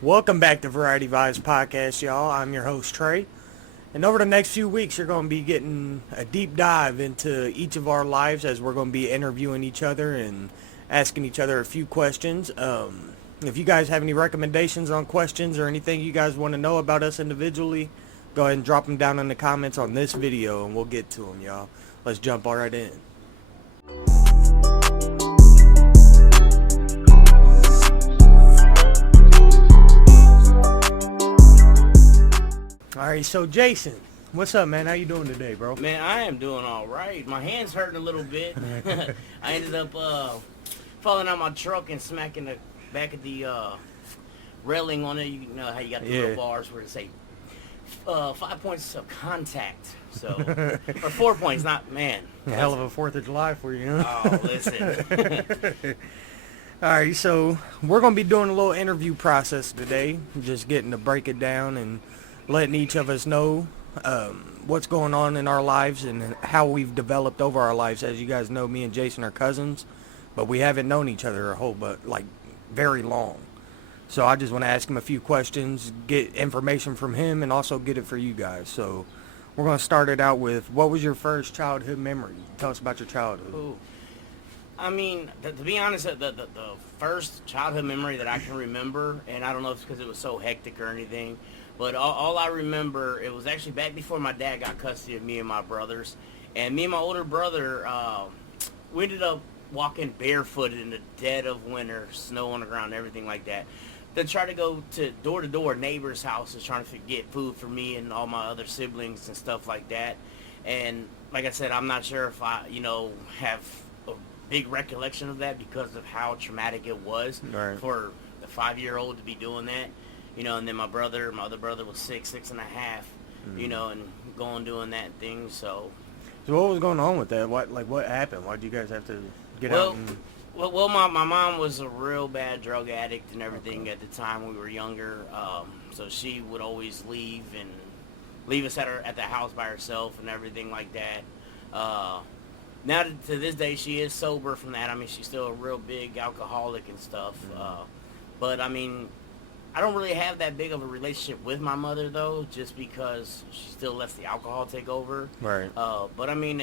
Welcome back to Variety Vibes Podcast, y'all. I'm your host, Trey. And over the next few weeks, you're going to be getting a deep dive into each of our lives as we're going to be interviewing each other and asking each other a few questions. If you guys have any recommendations on questions or anything you guys want to know about us individually, go ahead and drop them down in the comments on this video and we'll get to them, y'all. Let's jump all right in. All right, so Jason, what's up, man? How you doing today, bro? Man, I am doing all right. My hand's hurting a little bit. I ended up falling out my truck and smacking the back of the railing on it. You know how you got the little bars where it say 5 points of contact. So, or 4 points, not man. A hell of a 4th of July for you, huh? Oh, listen. All right, so we're going to be doing a little interview process today, just getting to break it down and letting each of us know what's going on in our lives and how we've developed over our lives. As you guys know, me and Jason are cousins, but we haven't known each other very long. So I just want to ask him a few questions, get information from him, and also get it for you guys. So we're going to start it out with, what was your first childhood memory? Tell us about your childhood. Ooh. I mean, to be honest, the first childhood memory that I can remember, and I don't know if it's because it was so hectic or anything, but all I remember, it was actually back before my dad got custody of me and my brothers. And me and my older brother, we ended up walking barefooted in the dead of winter, snow on the ground, everything like that. Then try to go to door neighbors' houses trying to get food for me and all my other siblings and stuff like that. And like I said, I'm not sure if I, have a big recollection of that because of how traumatic it was for the 5-year-old to be doing that. And then my other brother was 6 and a half, and going doing that thing. So what was going on with that? What happened? Why did you guys have to get out? Well, my mom was a real bad drug addict and everything at the time we were younger. So she would always leave us at the house by herself and everything like that. Now to this day, she is sober from that. I mean, she's still a real big alcoholic and stuff. But I mean, I don't really have that big of a relationship with my mother, though, just because she still lets the alcohol take over. Right. But, I mean,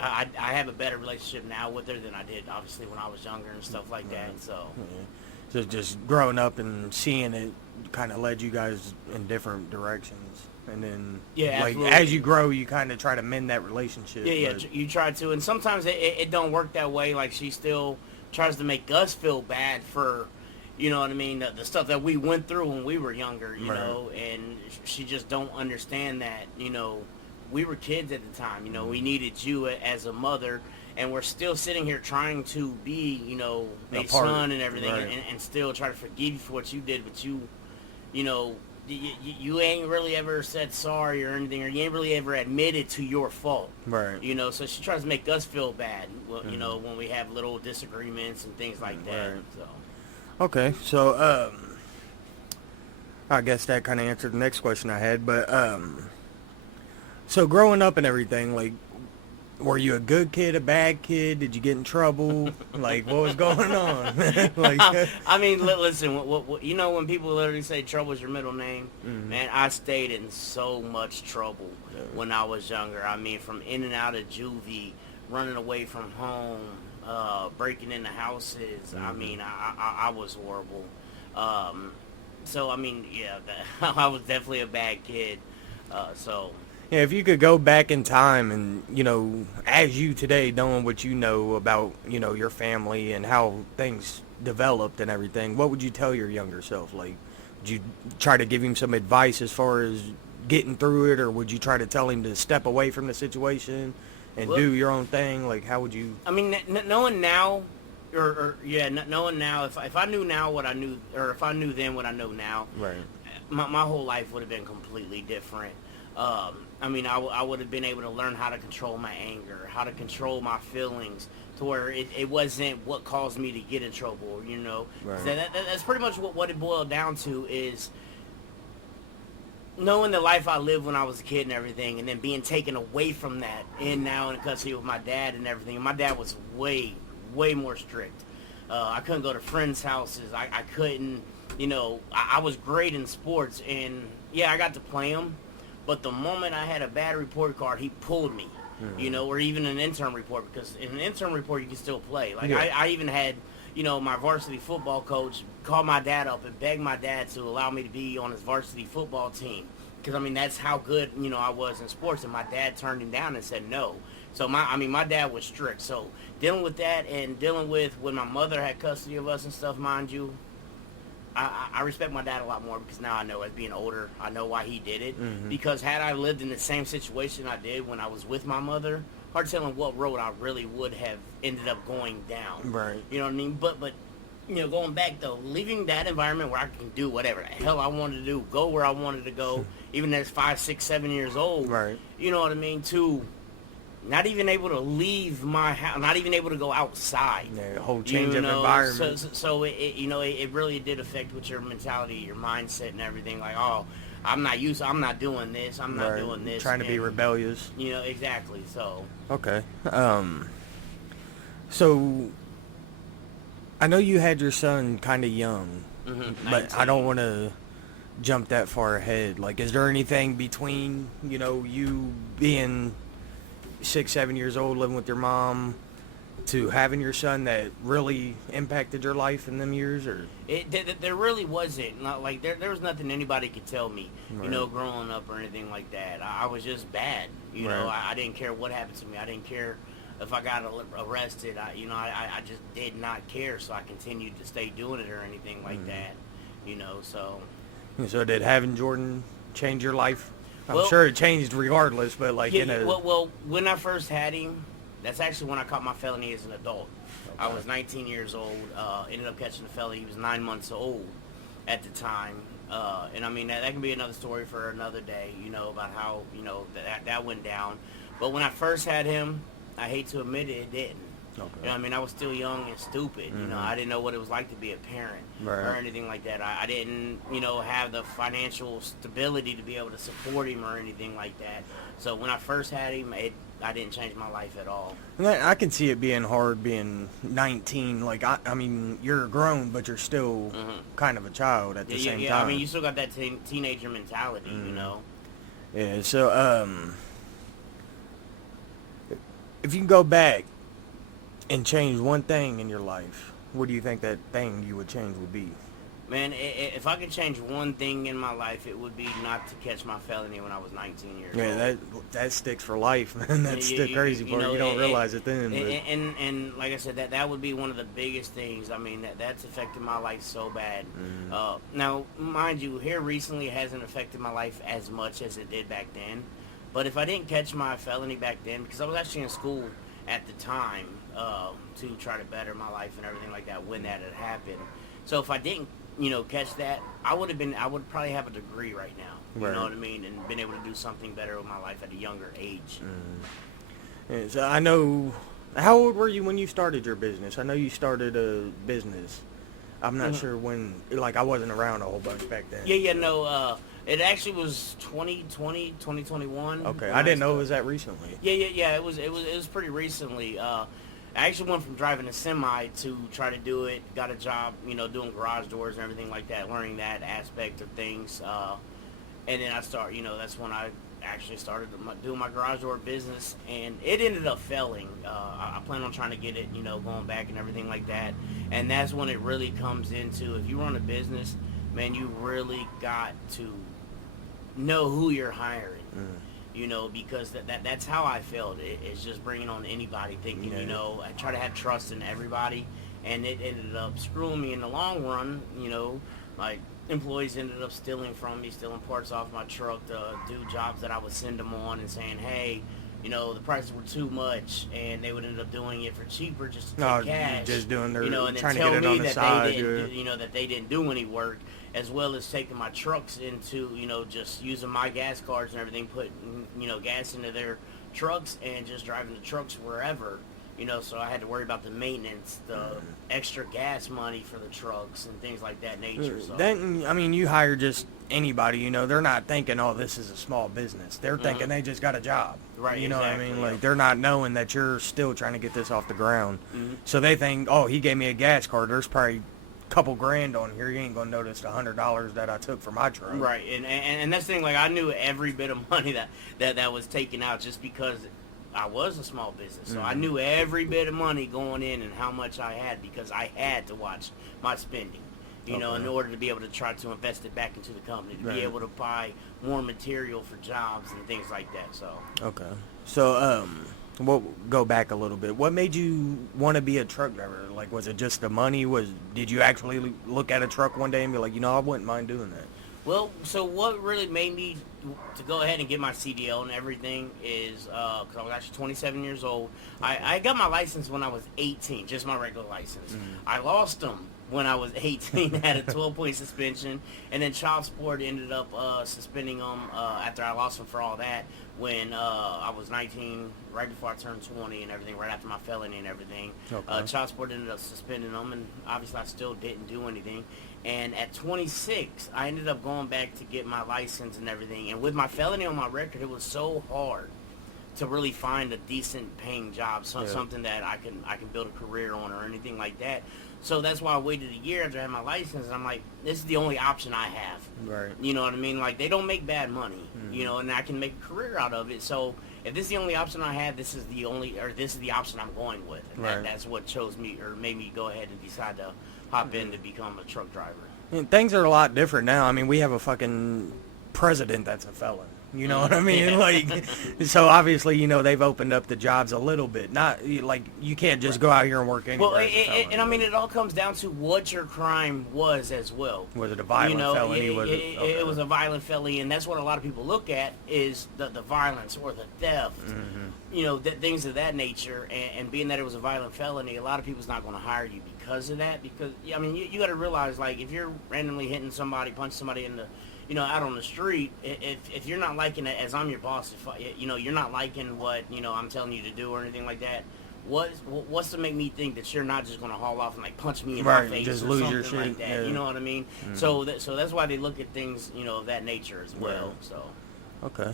I have a better relationship now with her than I did, obviously, when I was younger and stuff like that. So, So just growing up and seeing it kind of led you guys in different directions. And then, as you grow, you kind of try to mend that relationship. Yeah, you try to. And sometimes it don't work that way. Like, she still tries to make us feel bad for... You know what I mean? The stuff that we went through when we were younger, you know, and she just don't understand that, we were kids at the time, we needed you as a mother, and we're still sitting here trying to be, a son and everything, and still try to forgive you for what you did, but you ain't really ever said sorry or anything, or you ain't really ever admitted to your fault. Right. So she tries to make us feel bad, when we have little disagreements and things like that, so... Okay, so I guess that kind of answered the next question I had, but so growing up and everything, like, were you a good kid, a bad kid? Did you get in trouble? Like, what was going on? I mean, listen, when people literally say trouble's your middle name, man, I stayed in so much trouble when I was younger. I mean, from in and out of juvie, running away from home, breaking into houses. I mean, I was horrible. So, I mean, yeah, I was definitely a bad kid. Yeah, if you could go back in time and, as you today, knowing what you know about, your family and how things developed and everything, what would you tell your younger self? Like, would you try to give him some advice as far as getting through it, or would you try to tell him to step away from the situation and do your own thing? Like, how would you... I mean, knowing now, knowing now, if I knew now what I knew, or if I knew then what I know now, my whole life would have been completely different. I mean, I would have been able to learn how to control my anger, how to control my feelings, to where it wasn't what caused me to get in trouble, Right. So that's pretty much what it boiled down to, is knowing the life I lived when I was a kid and everything, and then being taken away from that, and now in custody with my dad and everything. And my dad was way more strict. I couldn't go to friends' houses. I couldn't I was great in sports, and yeah, I got to play them. But the moment I had a bad report card, he pulled me. Or even an intern report, because in an intern report you can still play. Like Yeah. I even had, my varsity football coach call my dad up and beg my dad to allow me to be on his varsity football team. Because I mean that's how good I was in sports, and my dad turned him down and said no. So my dad was strict. So dealing with that and dealing with when my mother had custody of us and stuff, mind you, I respect my dad a lot more, because now I know, as being older, I know why he did it. Because had I lived in the same situation I did when I was with my mother, hard telling what road I really would have ended up going down. Right. You know what I mean? But going back though, leaving that environment where I can do whatever the hell I wanted to do, go where I wanted to go, even as 5, 6, 7 years old. Right. You know what I mean? To not even able to leave my house, not even able to go outside. Yeah, a whole change of environment. So it really did affect with your mentality, your mindset, and everything. Like, oh, I'm not doing this. I'm not doing this. Trying to be rebellious. Exactly. So. Okay. So I know you had your son kind of young, but I don't want to jump that far ahead. Like, is there anything between you being 6, 7 years old, living with your mom, to having your son that really impacted your life in them years? Or there really wasn't. Not like there was nothing anybody could tell me, Right. Growing up or anything like that. I was just bad. Right. I didn't care what happened to me. I didn't care if I got arrested. I just did not care. So I continued to stay doing it or anything like that. So did having Jordan change your life? I'm Well- sure it changed regardless, but like well, when I first had him, that's actually when I caught my felony as an adult. I was 19 years old. Ended up catching the felony. He was 9 months old at the time. And I mean, that can be another story for another day, about how, that went down. But when I first had him, I hate to admit it didn't. Okay. I mean, I was still young and stupid. I didn't know what it was like to be a parent or anything like that. I didn't, have the financial stability to be able to support him or anything like that. So when I first had him, I didn't change my life at all. And I can see it being hard being 19. Like, I mean, you're grown, but you're still kind of a child at the same time. I mean, you still got that teenager mentality, Yeah, so, if you can go back and change one thing in your life, what do you think that thing you would change would be? Man, if I could change one thing in my life, it would be not to catch my felony when I was 19 years old. Yeah, that sticks for life, man. That's the crazy part. You don't realize it then. And like I said, that would be one of the biggest things. I mean, that's affected my life so bad. Now, mind you, here recently it hasn't affected my life as much as it did back then. But if I didn't catch my felony back then, because I was actually in school at the time to try to better my life and everything like that when that had happened. So if I didn't, catch that, I would probably have a degree right now. You know what I mean? And been able to do something better with my life at a younger age. Yeah, so I know, how old were you when you started your business? I know you started a business. I'm not sure when, like I wasn't around a whole bunch back then. It actually was 2020, 2021. Okay, I didn't know it was that recently. Yeah. It was pretty recently. I actually went from driving a semi to try to do it. Got a job, doing garage doors and everything like that, learning that aspect of things. And then that's when I actually started doing my garage door business, and it ended up failing. I plan on trying to get it, going back and everything like that. And that's when it really comes into, if you run a business, man, you really got to know who you're hiring. Because that's how I felt. It's just bringing on anybody, thinking, I try to have trust in everybody, and it ended up screwing me in the long run. Like employees ended up stealing from me, stealing parts off my truck to do jobs that I would send them on and saying, hey, the prices were too much, and they would end up doing it for cheaper just to take cash. Just doing their, and then trying to tell get it on me the that side. they didn't, that they didn't do any work, as well as taking my trucks into, just using my gas cards and everything, putting, gas into their trucks and just driving the trucks wherever, so I had to worry about the maintenance, the extra gas money for the trucks and things like that nature. So. Then, I mean, you hire just anybody, they're not thinking, oh, this is a small business. They're thinking they just got a job. Right, You know what I mean? yeah. Like, they're not knowing that you're still trying to get this off the ground. So they think, oh, he gave me a gas card. There's probably couple grand on here, you ain't gonna notice the $100 that I took for my truck. Right, and that's the thing. Like I knew every bit of money that was taken out just because I was a small business. So I knew every bit of money going in and how much I had because I had to watch my spending. You know, in order to be able to try to invest it back into the company, to be able to buy more material for jobs and things like that. So okay, so we'll go back a little bit. What made you want to be a truck driver? Like, was it just the money? Did you actually look at a truck one day and be like, you know, I wouldn't mind doing that? Well, so what really made me to go ahead and get my CDL and everything is because I was actually 27 years old. I got my license when I was 18, just my regular license. I lost them when I was 18, had a 12-point suspension, and then child support ended up suspending them after I lost them for all that when I was 19, right before I turned 20 and everything, right after my felony and everything. Okay. Child support ended up suspending them, and obviously I still didn't do anything. And at 26, I ended up going back to get my license and everything. And with my felony on my record, it was so hard to really find a decent paying job, something that I can build a career on or anything like that. So that's why I waited a year after I had my license. And I'm like, this is the only option I have. Right. You know what I mean? Like, they don't make bad money, you know, and I can make a career out of it. So if this is the only option I have, this is the option I'm going with. And that's what chose me or made me go ahead and decide to hop in to become a truck driver. And things are a lot different now. I mean, we have a fucking president that's a felon. You know what I mean? Yeah. Like, so obviously, you know, they've opened up the jobs a little bit. Not like you can't just go out here and work anywhere. Well, as a felon, and I mean, it all comes down to what your crime was as well. Was it a violent felony? It was a violent felony, and that's what a lot of people look at is the violence or the theft. You know, things of that nature. And being that it was a violent felony, a lot of people's not going to hire you because of that. Because I mean, you got to realize, like, if you're randomly hitting somebody, punching somebody in the out on the street, if you're not liking it, as I'm your boss, if you're not liking what I'm telling you to do or anything like that, what's to make me think that you're not just going to haul off and like punch me in my face just or lose something your shit. like that? You know what I mean? So that's why they look at things of that nature as well. So okay,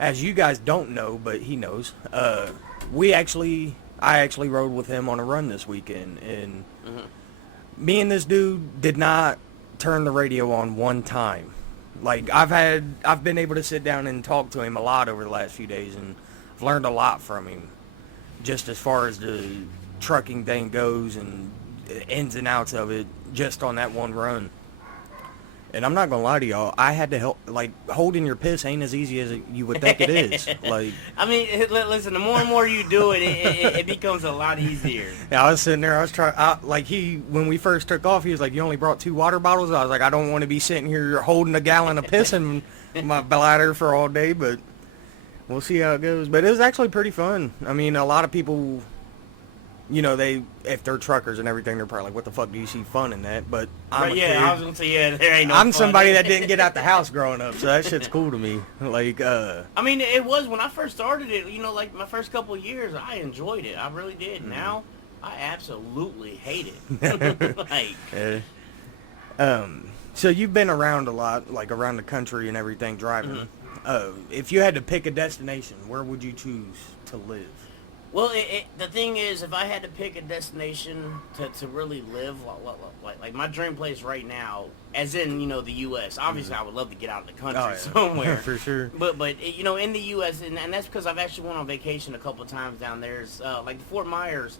as you guys don't know, but he knows, I actually rode with him on a run this weekend, and me and this dude did not turn the radio on one time. Like, I've been able to sit down and talk to him a lot over the last few days, and I've learned a lot from him, just as far as the trucking thing goes and ins and outs of it, just on that one run. And I'm not gonna lie to y'all, I had to help. Like, holding your piss ain't as easy as you would think it is. Like, I mean, listen, the more and more you do it, it becomes a lot easier. Yeah, I was sitting there, I was trying, when we first took off, he was like, you only brought 2 water bottles? I was like, I don't want to be sitting here holding a gallon of piss in my bladder for all day, but we'll see how it goes. But it was actually pretty fun. I mean, a lot of people, if they're truckers and everything, they're probably like, what the fuck do you see fun in that? But I'm a kid. I was going to say, there ain't no I'm fun. somebody that didn't get out the house growing up, so that shit's cool to me. Like, I mean, it was when I first started it, like my first couple of years, I enjoyed it. I really did. Now, I absolutely hate it. So you've been around a lot, like around the country and everything, driving. If you had to pick a destination, where would you choose to live? Well, the thing is, if I had to pick a destination to really live, like my dream place right now, as in, the U.S., obviously I would love to get out of the country somewhere. For sure. But in the U.S., and that's because I've actually went on vacation a couple of times down there, like the Fort Myers,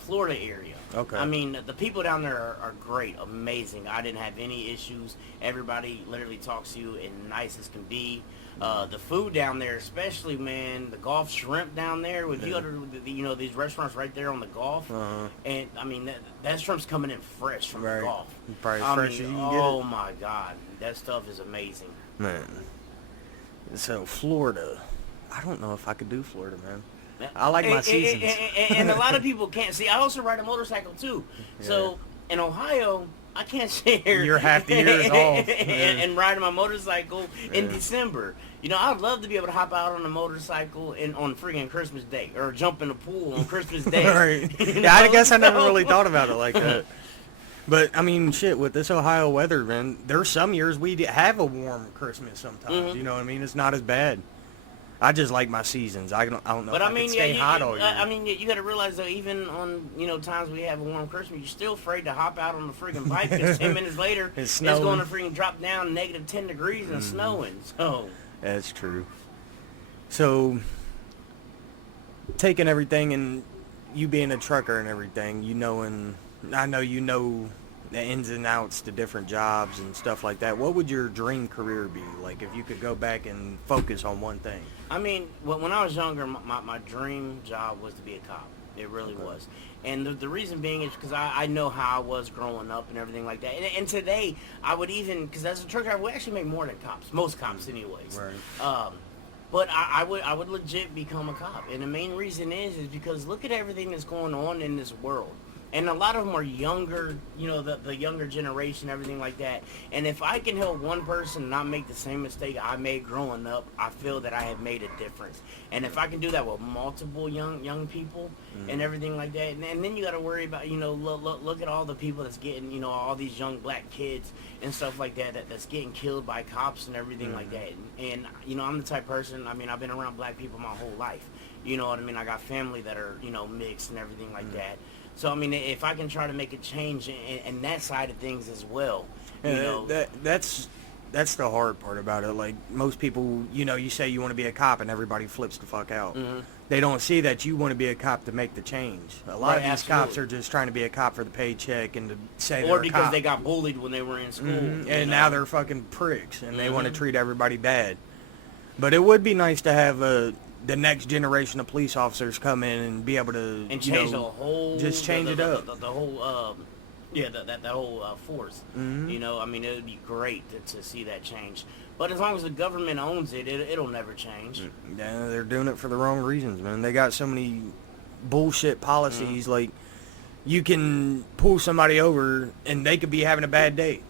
Florida area. Okay. I mean, the people down there are great, amazing. I didn't have any issues. Everybody literally talks to you and nice as can be. The food down there, especially, man, the Gulf shrimp down there. With you go to these restaurants right there on the Gulf, and I mean that shrimp's coming in fresh from the Gulf. Probably as fresh as you can get it. Oh my God, that stuff is amazing. Man. So Florida, I don't know if I could do Florida, man. I like my seasons. And a lot of people can't see. I also ride a motorcycle too. Yeah. So in Ohio, I can't share. You're half the year is off. And riding my motorcycle in December. I'd love to be able to hop out on a motorcycle on freaking Christmas Day or jump in the pool on Christmas Day. Right. Yeah, I guess I never really thought about it like that. But, I mean, shit, with this Ohio weather, man, there's some years we have a warm Christmas sometimes. You know what I mean? It's not as bad. I just like my seasons. I don't know But if I I mean, can yeah, stay hot all year. I mean, you got to realize though, even on times we have a warm Christmas, you're still afraid to hop out on the freaking bike because 10 minutes later It's it's going to snowing. freaking drop down negative 10 degrees and snowing. So That's true. So, taking everything and you being a trucker and everything, I know you know the ins and outs to different jobs and stuff like that. What would your dream career be? Like if you could go back and focus on one thing. I mean, when I was younger, my dream job was to be a cop. It really was. And the reason being is because I know how I was growing up and everything like that. And today, I would even, because as a truck driver, we actually make more than cops. Most cops anyways. Right. But I would legit become a cop. And the main reason is because look at everything that's going on in this world. And a lot of them are younger, the younger generation, everything like that. And if I can help one person not make the same mistake I made growing up, I feel that I have made a difference. And if I can do that with multiple young people and everything like that, and then you got to worry about, look at all the people that's getting, all these young black kids and stuff like that's getting killed by cops and everything like that. And I'm the type of person, I mean, I've been around black people my whole life. You know what I mean? I got family that are, mixed and everything like that. So, I mean, if I can try to make a change in that side of things as well, that's the hard part about it. Like, most people, you say you want to be a cop and everybody flips the fuck out. They don't see that you want to be a cop to make the change. A lot of these cops are just trying to be a cop for the paycheck and to say they're a cop. Or because they got bullied when they were in school. And now they're fucking pricks and they want to treat everybody bad. But it would be nice to have the next generation of police officers come in and be able to change the whole, just change it up. The whole that whole force. I mean, it would be great to see that change. But as long as the government owns it, it'll never change. Yeah, they're doing it for the wrong reasons, man. They got so many bullshit policies. Like, you can pull somebody over and they could be having a bad day.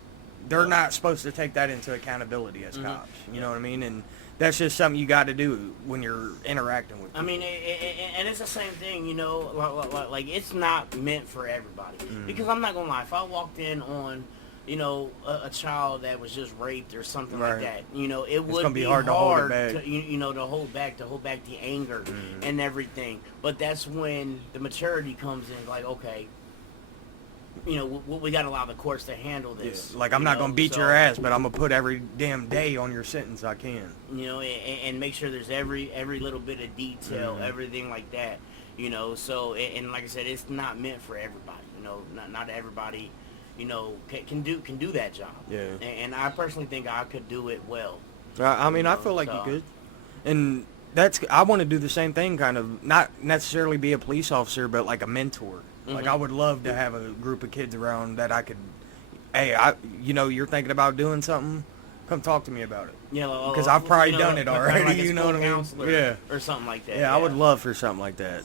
They're not supposed to take that into accountability as cops. You know what I mean? And that's just something you got to do when you're interacting with people. I mean, and it's the same thing, like it's not meant for everybody. Because I'm not going to lie, if I walked in on, a child that was just raped or something like that, it would be hard to hold back the anger and everything. But that's when the maturity comes in, like, okay, we got to allow the courts to handle this. Yeah. Like, I'm not going to beat your ass, but I'm going to put every damn day on your sentence I can. And make sure there's every little bit of detail, everything like that. So, and like I said, it's not meant for everybody. Not everybody, can do that job. Yeah. And I personally think I could do it well. I mean, I feel like you could. And I want to do the same thing, kind of, not necessarily be a police officer, but like a mentor. Like, I would love to have a group of kids around that I could, hey, you're thinking about doing something, come talk to me about it. Yeah, because I've probably done it already. Like you know what I mean? Yeah, or something like that. Yeah, I would love for something like that.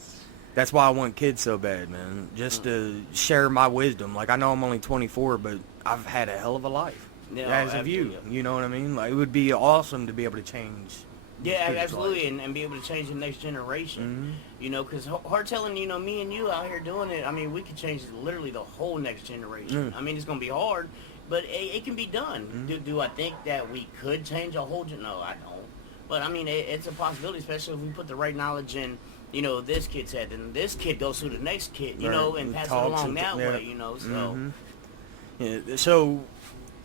That's why I want kids so bad, man. Just to share my wisdom. Like, I know I'm only 24, but I've had a hell of a life. Yeah, as of you. You know what I mean? Like, it would be awesome to be able to change. Yeah, absolutely, and be able to change the next generation. Because hard telling, me and you out here doing it, I mean, we could change literally the whole next generation. I mean, it's going to be hard, but it can be done. Do I think that we could change a whole No, I don't. But, I mean, it's a possibility, especially if we put the right knowledge in, this kid's head, and this kid goes to the next kid, and pass it along that way, so. Yeah, so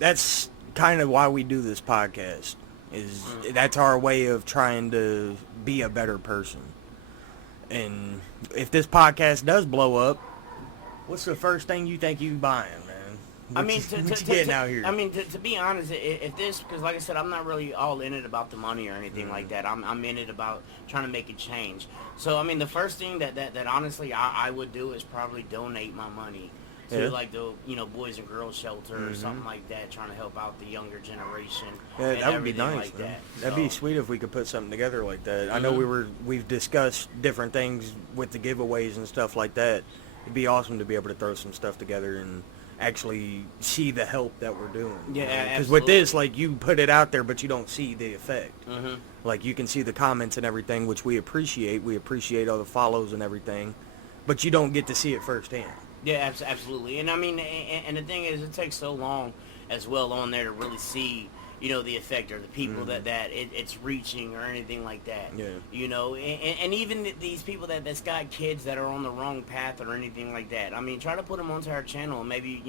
that's kind of why we do this podcast. That's our way of trying to be a better person. And if this podcast does blow up, what's the first thing you think you buying, man? What you getting out here? I mean, to be honest, if this, because like I said, I'm not really all in it about the money or anything like that. I'm in it about trying to make a change. So, I mean, the first thing that honestly I would do is probably donate my money to like the Boys and Girls Shelter or something like that, trying to help out the younger generation. Yeah, that would be nice. Like that. That'd be sweet if we could put something together like that. I know we've discussed different things with the giveaways and stuff like that. It'd be awesome to be able to throw some stuff together and actually see the help that we're doing. Yeah, because with this, like, you put it out there, but you don't see the effect. Like, you can see the comments and everything, which we appreciate. We appreciate all the follows and everything, but you don't get to see it firsthand. Yeah, absolutely. And I mean, and the thing is, it takes so long as well on there to really see, the effect or the people that it's reaching or anything like that. Yeah. And even these people that's got kids that are on the wrong path or anything like that. I mean, try to put them onto our channel and maybe,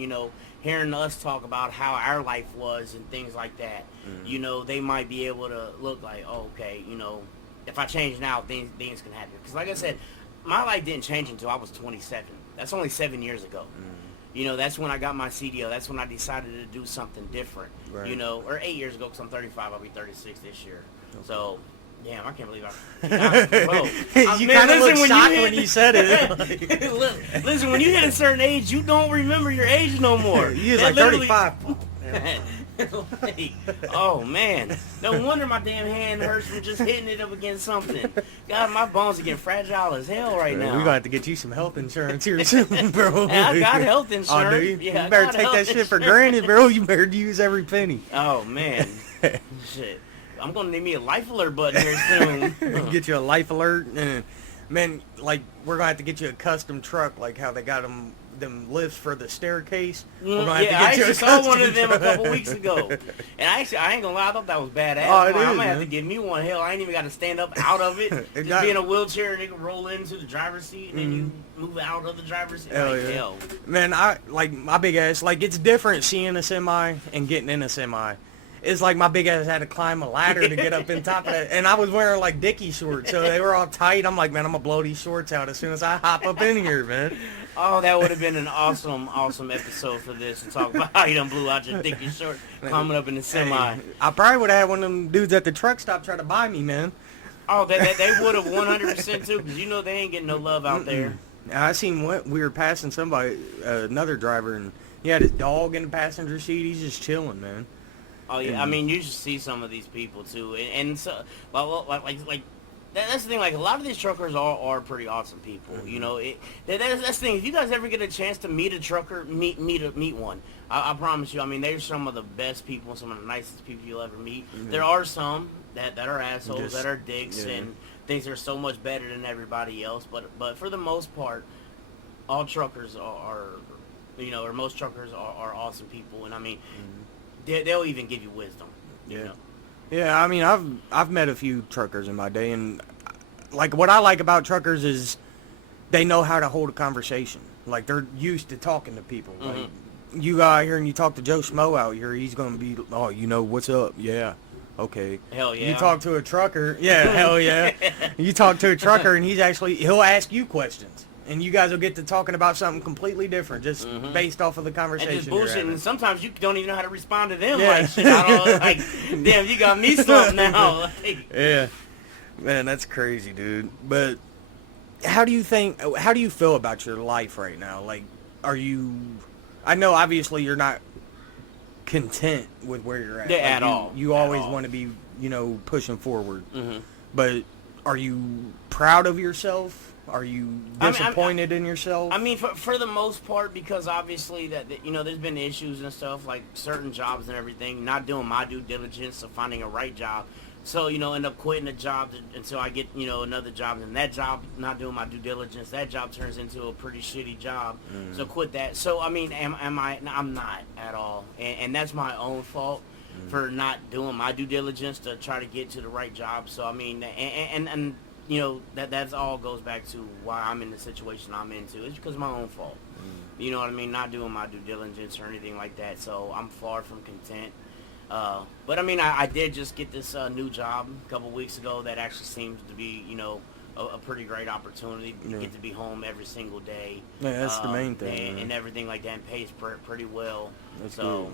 hearing us talk about how our life was and things like that. They might be able to look like, oh, okay, if I change now, things can happen. Because like I said, my life didn't change until I was 27. That's only 7 years ago. That's when I got my CDL. That's when I decided to do something different. Right. Or 8 years ago, because I'm 35. I'll be 36 this year. Okay. So, damn, I can't believe I... You kind of looked shocked when you said it. Listen, when you hit a certain age, you don't remember your age no more. You was like 35. Oh man, no wonder my damn hand hurts from just hitting it up against something. God, my bones are getting fragile as hell right now. We're gonna have to get you some health insurance here soon, bro. Hey, I got health insurance. Oh, do you? Yeah, You better take that shit for granted, bro. You better use every penny. Oh man, shit. I'm gonna need me a life alert button here soon. Get you a life alert, and man, like we're gonna have to get you a custom truck, like how they got them lifts for the staircase. I actually saw one of them a couple weeks ago, and I ain't gonna lie, I thought that was badass. I'm gonna have to get me one. Hell, I ain't even got to stand up out of it. Just be in a wheelchair and it can roll into the driver's seat, and then you move out of the driver's seat. Hell. Man, I like my big ass. Like it's different seeing a semi and getting in a semi. It's like my big ass had to climb a ladder to get up in top of that. And I was wearing like Dickie shorts, so they were all tight. I'm like, man, I'm going to blow these shorts out as soon as I hop up in here, man. Oh, that would have been an awesome episode for this to talk about how you done blew out your Dickie short climbing up in the semi. Hey, I probably would have had one of them dudes at the truck stop try to buy me, man. Oh, they would have 100% too, because they ain't getting no love out there. I seen we were passing somebody, another driver, and he had his dog in the passenger seat. He's just chilling, man. Oh yeah, I mean, you should see some of these people too, and so like that's the thing. Like a lot of these truckers are pretty awesome people. That's the thing. If you guys ever get a chance to meet a trucker, meet one. I promise you. I mean, they're some of the best people, some of the nicest people you'll ever meet. There are some that are assholes, that are dicks, and things are so much better than everybody else. But for the most part, all truckers are or most truckers are awesome people, and I mean. They'll even give you wisdom. Yeah. I mean, I've met a few truckers in my day, and like what I like about truckers is they know how to hold a conversation. Like they're used to talking to people. Like you go out here and you talk to Joe Schmo out here, he's gonna be, oh, what's up? Yeah. Okay. Hell yeah. You talk to a trucker, hell yeah. You talk to a trucker and he'll ask you questions. And you guys will get to talking about something completely different, just based off of the conversation. And just bullshit. And sometimes you don't even know how to respond to them. Like, shit, damn, you got me stumped now. Yeah, man, that's crazy, dude. But how do you feel about your life right now? Like, I know obviously you're not content with where you're at. Yeah, like at all. You always want to be, pushing forward. But are you proud of yourself? Are you disappointed in yourself? I mean, for the most part, because obviously that there's been issues and stuff, like certain jobs and everything, not doing my due diligence of finding a right job. So, end up quitting a job until I get, another job. And that job, not doing my due diligence, that job turns into a pretty shitty job. So quit that. So, I mean, am I? I'm not at all. And that's my own fault for not doing my due diligence to try to get to the right job. So, I mean, and that's all goes back to why I'm in the situation I'm into. It's because of my own fault. You know what I mean? Not doing my due diligence or anything like that. So I'm far from content. But I mean, I did just get this new job a couple weeks ago that actually seems to be, a pretty great opportunity. You get to be home every single day. Yeah, that's the main thing. And everything like that, and pays pretty well. That's good.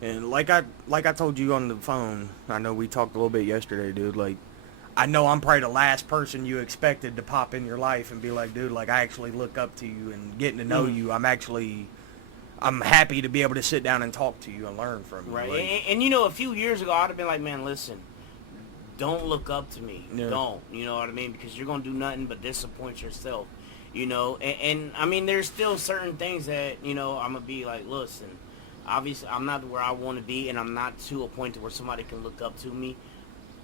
And like I told you on the phone, I know we talked a little bit yesterday, dude. Like, I know I'm probably the last person you expected to pop in your life and be like, dude, like I actually look up to you and getting to know you. I'm happy to be able to sit down and talk to you and learn from you. Right. Like, and a few years ago, I'd have been like, man, listen, don't look up to me. Yeah. Don't. You know what I mean? Because you're going to do nothing but disappoint yourself. And I mean, there's still certain things that, I'm going to be like, listen, obviously I'm not where I want to be, and I'm not to a point to where somebody can look up to me.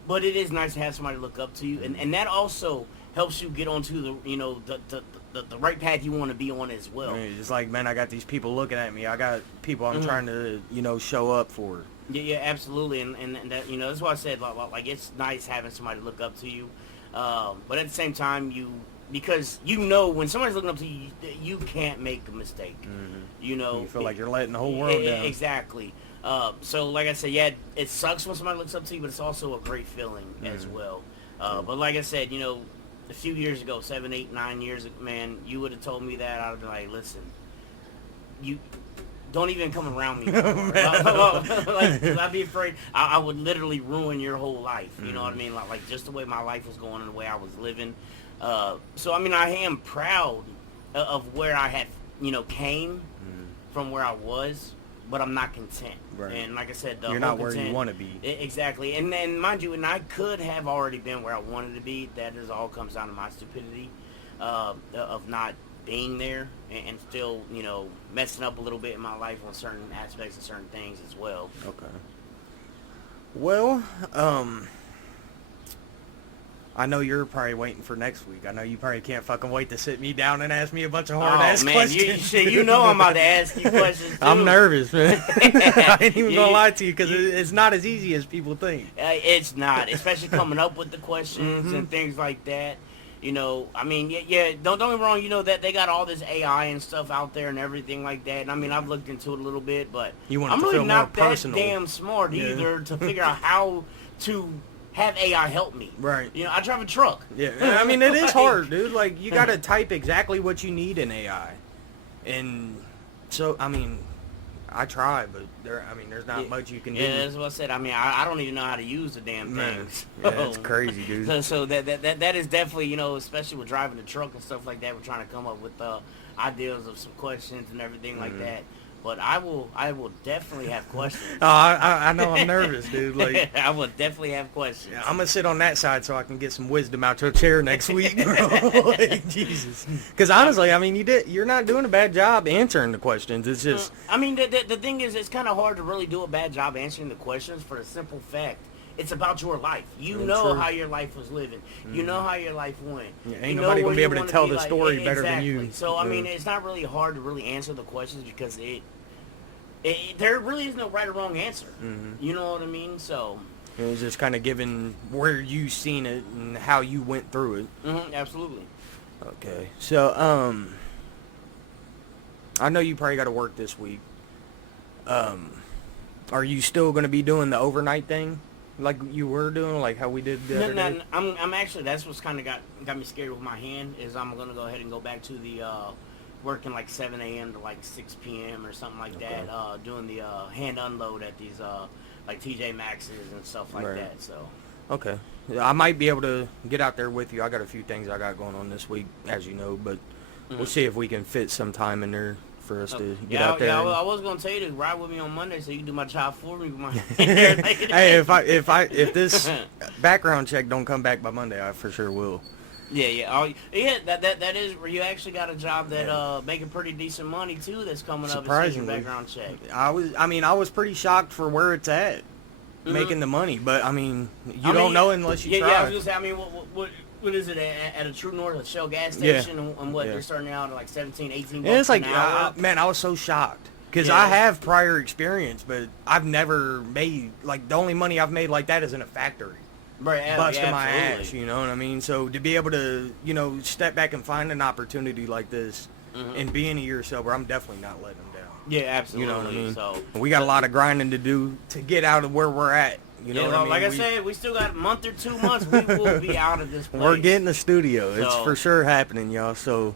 But it is nice to have somebody look up to you, and that also helps you get onto the right path you want to be on as well. It's like, man, I got these people looking at me. I got people I'm trying to show up for. Yeah, absolutely, and that, you know, that's why I said, like it's nice having somebody look up to you, but at the same time, because you know when somebody's looking up to you, you can't make a mistake. You know, You feel like you're letting the whole world down. Exactly. So like I said, yeah, it sucks when somebody looks up to you, but it's also a great feeling as well. But like I said, you know, a few years ago, 7, 8, 9 years ago, man, you would have told me that, I'd be like, listen, you don't even come around me anymore. Like, 'cause I'd be afraid I would literally ruin your whole life. You know what I mean? Like just the way my life was going and the way I was living. So I mean, I am proud of where I had, you know, came from where I was, but I'm not content. Right. And like I said, You're not where you want to be. Exactly. And then mind you, and I could have already been where I wanted to be. That is all comes down to my stupidity of not being there and still, you know, messing up a little bit in my life on certain aspects and certain things as well. Okay. Well, I know you're probably waiting for next week. I know you probably can't fucking wait to sit me down and ask me a bunch of hard-ass questions. You know I'm about to ask you questions, too. I'm nervous, man. I ain't even gonna lie to you because it's not as easy as people think. It's not, especially coming up with the questions and things like that. You know, I mean, yeah. Don't get me wrong. You know that they got all this AI and stuff out there and everything like that. And I mean, I've looked into it a little bit, but I'm really feel not more that personal. damn smart either to figure out how to have AI help me. Right. You know, I drive a truck. Yeah. I mean, it is hard, dude. Like, you gotta type exactly what you need in AI, and so I mean, I try, but there's not much you can do. Yeah, that's what I said. I mean, I don't even know how to use the damn thing. Yeah, that's crazy, dude. So that is definitely, you know, especially with driving the truck and stuff like that, we're trying to come up with ideas of some questions and everything like that. But I will definitely have questions. Oh, I know I'm nervous, dude. Like, I will definitely have questions. I'm gonna sit on that side so I can get some wisdom out your chair next week, bro. Like, Jesus. Because honestly, I mean, you're not doing a bad job answering the questions. It's just. I mean, the thing is, it's kind of hard to really do a bad job answering the questions for the simple fact. It's about your life. You know how your life was living. You know how your life went. Yeah, ain't nobody gonna be able to tell the story better than you. So I mean, it's not really hard to really answer the questions because there really is no right or wrong answer. You know what I mean? So it was just kind of given where you seen it and how you went through it. Absolutely. Okay, so I know you probably got to work this week. Are you still gonna be doing the overnight thing? Like you were doing, like how we did the other day? I'm actually, that's what's kind of got me scared with my hand, is I'm going to go ahead and go back to the working like 7 a.m. to like 6 p.m. or something like that, doing the hand unload at these like TJ Maxx's and stuff like that. So okay, I might be able to get out there with you. I got a few things I got going on this week, as you know, but we'll see if we can fit some time in there for us to get out there. Yeah, I was gonna tell you to ride with me on Monday so you can do my job for me with my hair. Hey, if this background check don't come back by Monday, I for sure will. Yeah. That is where you actually got a job that making pretty decent money too. That's coming up. Surprisingly, background check. I was pretty shocked for where it's at, making the money. But I mean, you don't know unless you try. Yeah, I was gonna say. I mean, what is it at a True North, a Shell gas station, and what they're starting out at like 17, 18 bucks it's like, an hour? man, I was so shocked because I have prior experience, but I've never made, like, the only money I've made like that is in a factory. Right, Busting my ass, you know what I mean? So to be able to, you know, step back and find an opportunity like this and being a year sober, I'm definitely not letting them down. Yeah, absolutely. You know what I mean? So we got a lot of grinding to do to get out of where we're at. You know what I mean? Like I said, we still got a month or 2 months. We will be out of this place. We're getting the studio. It's for sure happening, y'all. So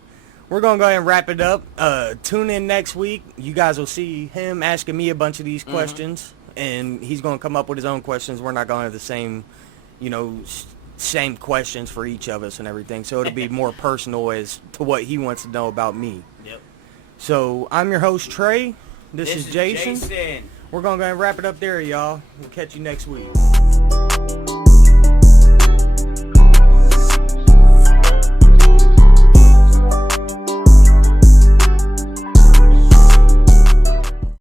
we're going to go ahead and wrap it up. Tune in next week. You guys will see him asking me a bunch of these questions, and he's going to come up with his own questions. We're not going to have the same, you know, same questions for each of us and everything. So it'll be more personal as to what he wants to know about me. Yep. So I'm your host, Trey. This is Jason. Jason. We're going to go ahead and wrap it up there, y'all. We'll catch you next week.